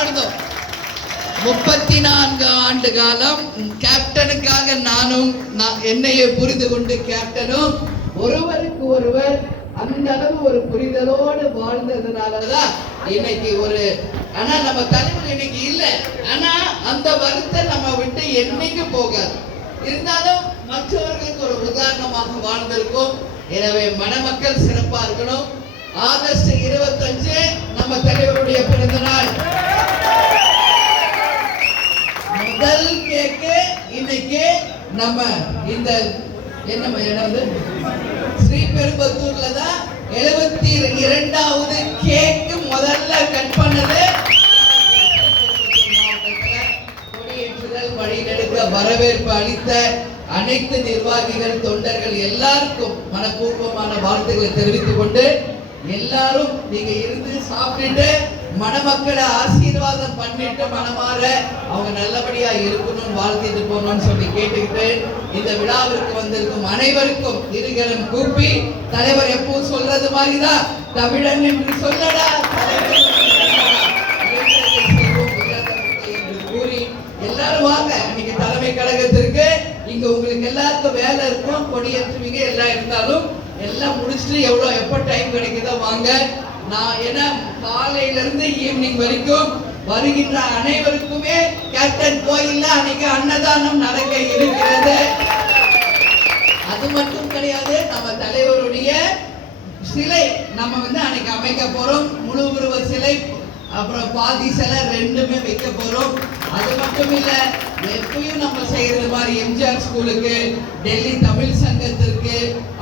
34 ஆண்டு காலம் கேப்டனுக்காக நானும் என்னையே புரிந்து கொண்டு கேப்டனும் ஒருவருக்கு ஒருவர் அந்த அளவு ஒரு புரிதலோடு வாழ்ந்ததுனாலதான் இன்னைக்கு ஆனா நம்ம தலைவர் இன்னைக்கு இல்ல. ஆனா அந்த வருத்தம் நம்ம விட்டு என்னைக்கு போகாது. இருந்தாலும் மற்றவர்களுக்கு ஒரு உதாரணமாக வாழ்ந்திருக்கும். எனவே மணமக்கள் சிறப்பா இருக்கணும். ஆகஸ்ட் 25 நம்ம தலைவருடைய பிறந்த நாள். முதல் கேக்கு இன்னைக்கு நம்ம இந்த என்ன ஸ்ரீபெரும்புத்தூர்ல தான் 72வது கேக்கு முதல்ல கட் பண்ணது. கொடியேற்றுதல் வழிநெடுக்க வரவேற்பு அளித்த அனைத்து நிர்வாகிகள் தொண்டர்கள் எல்லாருக்கும் மனப்பூர்வமான வாழ்த்துக்களை தெரிவித்துக் கொண்டு எல்லாரும் நீங்க இருந்து சாப்பிட்டுட்டு மணமக்களை ஆசீர்வாதம் பண்ணிட்டு மனமாற அவங்க நல்லபடியா இருக்கணும்னு வாழ்த்திட்டு போகணும்னு சொல்லி கேட்டுக்கிட்டு இந்த விழாவிற்கு வந்திருக்கும் அனைவருக்கும் இருகரம் கூப்பி தலைவர் எப்பவும் சொல்றது மாதிரிதான் தமிழன் என்று சொல்லடா என்று கூறி எல்லாரும் வாங்க. இன்னைக்கு தலைமை கழகத்திற்கு இங்க உங்களுக்கு எல்லாருக்கும் வேலை இருக்கும். கொடியேற்றுவீங்க எல்லாம் இருந்தாலும் எல்லாம் முடிச்சுட்டு எப்ப டைம் கிடைக்குதோ வாங்க. நான் ஏன்னா காலையில இருந்து ஈவினிங் வரைக்கும் வருகின்ற அனைவருக்குமே கேப்டன் கோயில்ல அன்னைக்கு அன்னதானம் நடக்க இருக்கிறது. அது மட்டும் கிடையாது, நம்ம தலைவருடைய சிலை நம்ம அன்னைக்கு அமைக்க போறோம். முழு உருவ சிலை அப்புறம் பாதி சிலை ரெண்டுமே வைக்க போறோம். அது மட்டும் இல்ல, எப்பயும் நம்ம செய்யறது மாதிரி எம்ஜிஆர் ஸ்கூலுக்கு, டெல்லி தமிழ் சங்கத்திற்கு,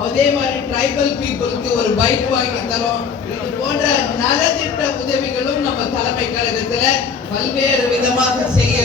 அதே மாதிரி ட்ரைபல் பீப்புளுக்கு ஒரு பைக் வாங்கி தரோம். இது போன்ற நலத்திட்ட உதவிகளும் நம்ம தலைமை கழகத்துல பல்வேறு விதமாக செய்ய